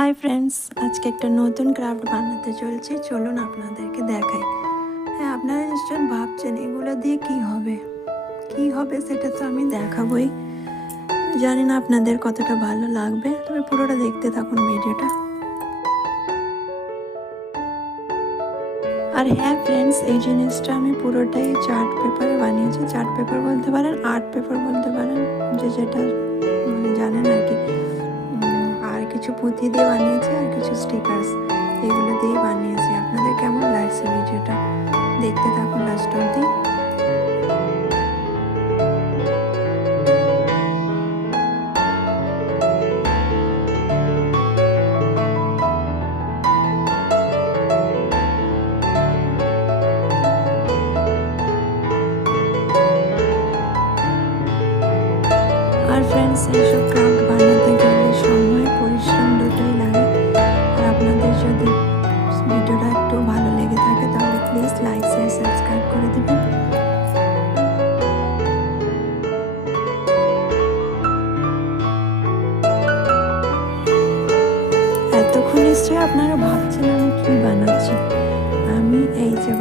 Hi friends, আজকে একটা নতুন ক্রাফট বানাতে চলছি। চলুন আপনাদেরকে দেখাই। হ্যাঁ, আপনারা নিশ্চয় ভাবছেন এগুলো দিয়ে কি হবে সেটা তো আমি দেখাবই। জানি না আপনাদের কতটা ভালো লাগবে, তবে পুরোটা দেখতে থাকুন ভিডিওটা। আর হ্যাঁ ফ্রেন্ডস, এই জিনিসটা আমি পুরোটাই চার্ট পেপারে বানিয়েছি। চার্ট পেপার বলতে পারেন, আর্ট পেপার বলতে পারেন, যে যেটা জানেন আর কি। আর কিছু পুঁতি দিয়ে বানিয়েছি, আর কিছু স্টিকার্স, এগুলো দিয়ে বানিয়েছি। আপনাদের কেমন লাগছে ভিডিওটা? দেখতে থাকুন লাস্ট অবধি। আর ফ্রেন্ডস, এইসব ক্রাফট বানাতে গেলে সময় পরিশ্রম দুটোই লাগে। আর আপনাদের যদি ভিডিওটা একটু ভালো লেগে থাকে তাহলে প্লিজ লাইক শেয়ার সাবস্ক্রাইব করে দেবেন। এতক্ষণ নিশ্চয়ই আপনারা ভাবছেন আমি কি বানাচ্ছি। আমি এই যে